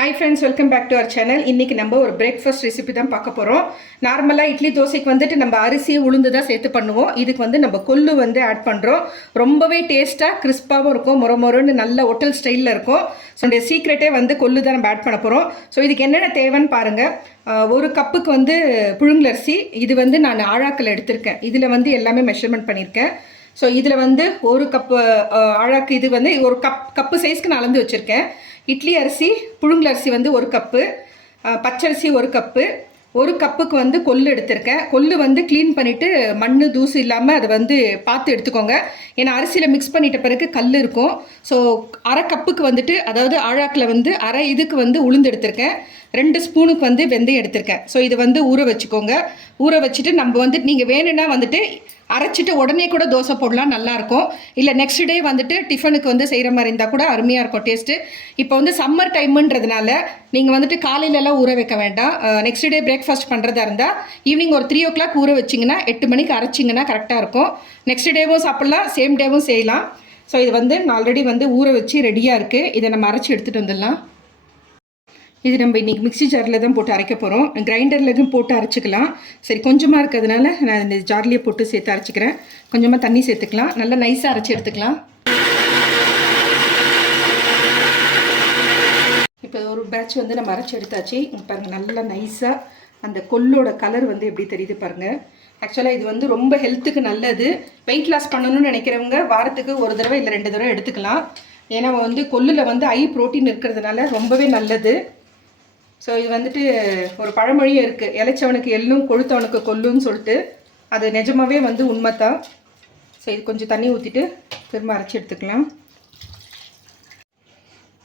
Hi friends, welcome back to our channel. இன்னைக்கு நம்ம ஒரு breakfast recipe தான் பார்க்க போறோம். நார்மலா இட்லி தோசைக்கு வந்துட்டு நம்ம அரிசி உளுந்து தான் சேர்த்து பண்ணுவோம். இதுக்கு வந்து நம்ம கொள்ளு வந்து ஆட் பண்றோம். ரொம்பவே டேஸ்டா கிறிஸ்பாவும் இருக்கும். மொரமொரன்னு நல்ல ஹோட்டல் ஸ்டைல்ல இருக்கும். ஸோ இந்த சீக்ரெட்டே வந்து கொள்ளு தான் நம்ம ஆட் பண்ண போறோம். ஸோ இதுக்கு என்னென்ன தேவைன்னு பாருங்க. ஒரு கப்புக்கு வந்து புழுங்கலரிசி, இது வந்து நான் ஆழாக்கில் எடுத்திருக்கேன். இதில் வந்து எல்லாமே மெஷர்மெண்ட் பண்ணியிருக்கேன். ஸோ இதில் வந்து ஒரு கப்பு ஆழாக்கு, இது வந்து ஒரு கப்பு சைஸ்க்கு நான் அளந்து வச்சுருக்கேன். இட்லி அரிசி புழுங்கல் அரிசி வந்து ஒரு கப்பு, பச்சரிசி ஒரு கப்பு, ஒரு கப்புக்கு வந்து கொள்ளு எடுத்திருக்கேன். கொள்ளு வந்து க்ளீன் பண்ணிவிட்டு மண் தூசு இல்லாமல் அதை வந்து பார்த்து எடுத்துக்கோங்க. ஏன்னா அரிசியில் மிக்ஸ் பண்ணிட்ட பிறகு கல் இருக்கும். ஸோ அரை கப்புக்கு வந்துட்டு, அதாவது ஆழாக்கில் வந்து அரை இதுக்கு வந்து உளுந்து எடுத்திருக்கேன். 2 ஸ்பூனுக்கு வந்து வெந்தயம் எடுத்திருக்கேன். ஸோ இது வந்து ஊற வச்சுக்கோங்க. ஊற வச்சுட்டு நம்ம வந்து நீங்கள் வேணும்னா வந்துட்டு அரைச்சிட்டு உடனே கூட தோசை போடலாம், நல்லாயிருக்கும். இல்லை நெக்ஸ்ட் டே வந்துட்டு டிஃபனுக்கு வந்து செய்கிற மாதிரி இருந்தால் கூட அருமையாக இருக்கும் டேஸ்ட்டு. இப்போ வந்து சம்மர் டைமுன்றதுனால நீங்கள் வந்துட்டு காலையிலலாம் ஊற வைக்க வேண்டாம். நெக்ஸ்ட் டே பிரேக்ஃபாஸ்ட் பண்ணுறதா இருந்தால் ஈவினிங் ஒரு 3 o'clock ஊற வச்சிங்கன்னா 8 மணிக்கு அரைச்சிங்கன்னா கரெக்டாக இருக்கும். நெக்ஸ்ட் டேவும் சாப்பிட்லாம், சேம் டேவும் செய்யலாம். ஸோ இது வந்து நான் ஆல்ரெடி வந்து ஊற வச்சு ரெடியாக இருக்குது. இதை நம்ம அரைச்சி எடுத்துகிட்டு வந்துடலாம். இது நம்ம இன்றைக்கி மிக்ஸி ஜாரில் தான் போட்டு அரைக்க போகிறோம். கிரைண்டர்லையும் போட்டு அரைச்சிக்கலாம். சரி, கொஞ்சமாக இருக்கிறதுனால நான் இந்த ஜார்லேயே போட்டு சேர்த்து அரைச்சிக்கிறேன். கொஞ்சமாக தண்ணி சேர்த்துக்கலாம். நல்லா நைஸாக அரைச்சி எடுத்துக்கலாம். இப்போ ஒரு பேட்ச் வந்து நம்ம அரைச்சி எடுத்தாச்சு. பாருங்கள், நல்லா நைஸாக அந்த கொள்ளோட கலர் வந்து எப்படி தெரியுது பாருங்கள். ஆக்சுவலாக இது வந்து ரொம்ப ஹெல்த்துக்கு நல்லது. வெயிட் லாஸ் பண்ணணும்னு நினைக்கிறவங்க வாரத்துக்கு ஒரு தடவை இல்லை 2 தடவை எடுத்துக்கலாம். ஏன்னா வந்து கொள்ளில் வந்து ஹை ப்ரோட்டீன் இருக்கிறதுனால ரொம்பவே நல்லது. ஸோ இது வந்துட்டு ஒரு பழமொழியே இருக்குது, இளைச்சவனுக்கு எள்ளும் கொழுத்தவனுக்கு கொல்லுன்னு சொல்லிட்டு. அது நிஜமாகவே வந்து உண்மை தான். ஸோ இது கொஞ்சம் தண்ணி ஊற்றிட்டு திரும்ப அரைச்சி எடுத்துக்கலாம்.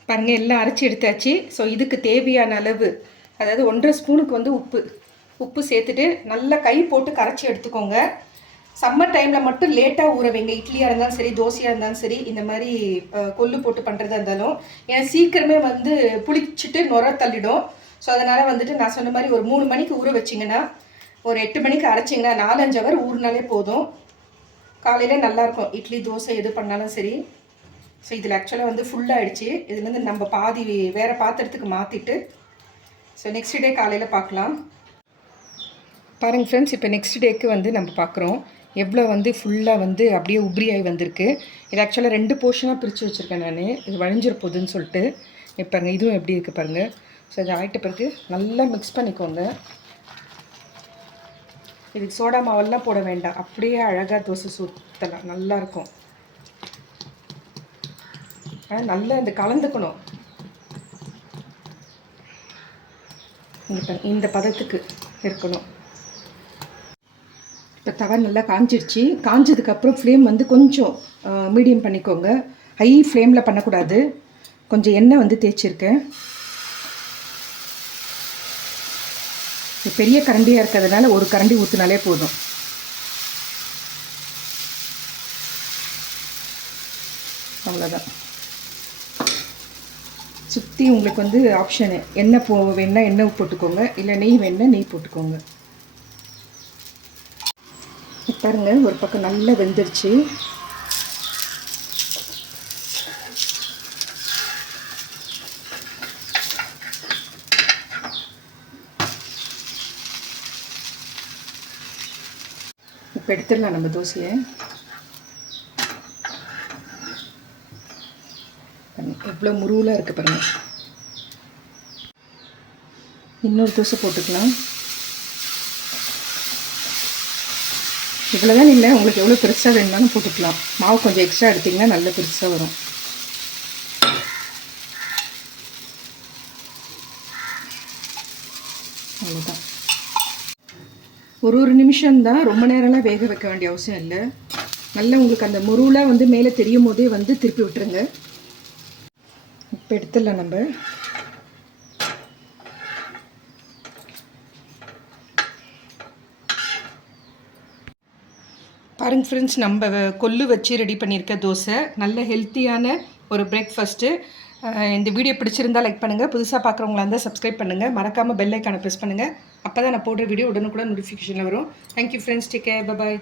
பாருங்கள், எல்லாம் அரைச்சி எடுத்தாச்சு. ஸோ இதுக்கு தேவையான அளவு, அதாவது 1.5 ஸ்பூனுக்கு வந்து உப்பு சேர்த்துட்டு நல்லா கை போட்டு கரைச்சி எடுத்துக்கோங்க. சம்மர் டைமில் மட்டும் லேட்டாக ஊற வைங்க. இட்லியாக இருந்தாலும் சரி, தோசையாக இருந்தாலும் சரி, இந்த மாதிரி கொள்ளு போட்டு பண்ணுறதா இருந்தாலும். ஏன்னா சீக்கிரமே வந்து புளிச்சிட்டு நுர தள்ளிடும். ஸோ அதனால் வந்துட்டு நான் சொன்ன மாதிரி ஒரு 3 மணிக்கு ஊற வச்சிங்கன்னா ஒரு 8 மணிக்கு அரைச்சிங்கன்னா 4-5 ஹவர் ஊறினாலே போதும். காலையில் நல்லாயிருக்கும், இட்லி தோசை எது பண்ணாலும் சரி. ஸோ இதில் ஆக்சுவலாக வந்து ஃபுல்லாகிடுச்சு. இதுலேருந்து நம்ம பாதி வேறு பாத்திரத்துக்கு மாற்றிட்டு ஸோ நெக்ஸ்ட் டே காலையில் பார்க்கலாம். பாருங்கள் ஃப்ரெண்ட்ஸ், இப்போ நெக்ஸ்ட் டேக்கு வந்து நம்ம பார்க்குறோம் எவ்வளோ வந்து ஃபுல்லாக வந்து அப்படியே உப்ரியாகி வந்திருக்கு. இது ஆக்சுவலாக 2 போர்ஷனாக பிரித்து வச்சுருக்கேன் நான். இது வழிஞ்சிட போகுதுன்னு சொல்லிட்டு. இப்போ பாருங்கள், இதுவும் எப்படி இருக்குது பாருங்கள். ஸோ இது ஆகிட்ட பிறகு நல்லா மிக்ஸ் பண்ணிக்கோங்க. இதுக்கு சோடா மாவெல்லாம் போட வேண்டாம், அப்படியே அழகாக தோசை சுற்றலாம், நல்லாயிருக்கும். நல்லா இந்த கலந்துக்கணும். இந்த பதத்துக்கு இருக்கணும். இப்போ தவா நல்லா காஞ்சிடுச்சு. காஞ்சதுக்கப்புறம் ஃப்ளேம் வந்து கொஞ்சம் மீடியம் பண்ணிக்கோங்க. ஹை ஃப்ளேமில் பண்ணக்கூடாது. கொஞ்சம் எண்ணெய் வந்து தேய்ச்சிருக்கேன். பெரிய கரண்டியாக இருக்கிறதுனால ஒரு கரண்டி ஊற்றினாலே போதும். அவ்வளோதான். சுற்றி உங்களுக்கு வந்து ஆப்ஷனு, எண்ணெய் வேணுன்னா எண்ணெய் போட்டுக்கோங்க, இல்லை நெய் வேணுன்னா நெய் போட்டுக்கோங்க. பாருங்கள், ஒரு பக்கம் நல்லா வெந்துருச்சு. இப்போ எடுத்துடலாம் நம்ம தோசையை. எவ்வளோ முருவலாக இருக்குது பாருங்கள். இன்னொரு தோசை போட்டுக்கலாம். இவ்வளோதான் இல்லை, உங்களுக்கு எவ்வளோ பெருசாக வேணும்னாலும் போட்டுக்கலாம். மாவு கொஞ்சம் எக்ஸ்ட்ரா எடுத்திங்கன்னா நல்ல பெருசாக வரும். அவ்வளோதான். ஒரு நிமிஷம்தான், ரொம்ப நேரம்லாம் வேக வைக்க வேண்டிய அவசியம் இல்லை. நல்லா உங்களுக்கு அந்த முருவலாக வந்து மேலே தெரியும் போதே வந்து திருப்பி விட்டுருங்க. இப்போ எடுத்துடலாம் நம்ம. பாருங்க ஃப்ரெண்ட்ஸ், நம்ம கொள்ளு வச்சு ரெடி பண்ணியிருக்க தோசை நல்ல ஹெல்த்தியான ஒரு பிரேக்ஃபாஸ்ட்டு. இந்த வீடியோ பிடிச்சிருந்தால் லைக் பண்ணுங்கள். புதுசாக பார்க்குறவங்களா இருந்தால் சப்ஸ்கிரைப் பண்ணுங்கள். மறக்காமல் பெல் ஐக்கானை ப்ரெஸ் பண்ணுங்கள். அப்போ தான் நான் போடுற வீடியோ உடனுக்குடன் நோட்டிஃபிகேஷனில் வரும். Thank you friends, take care, bye bye.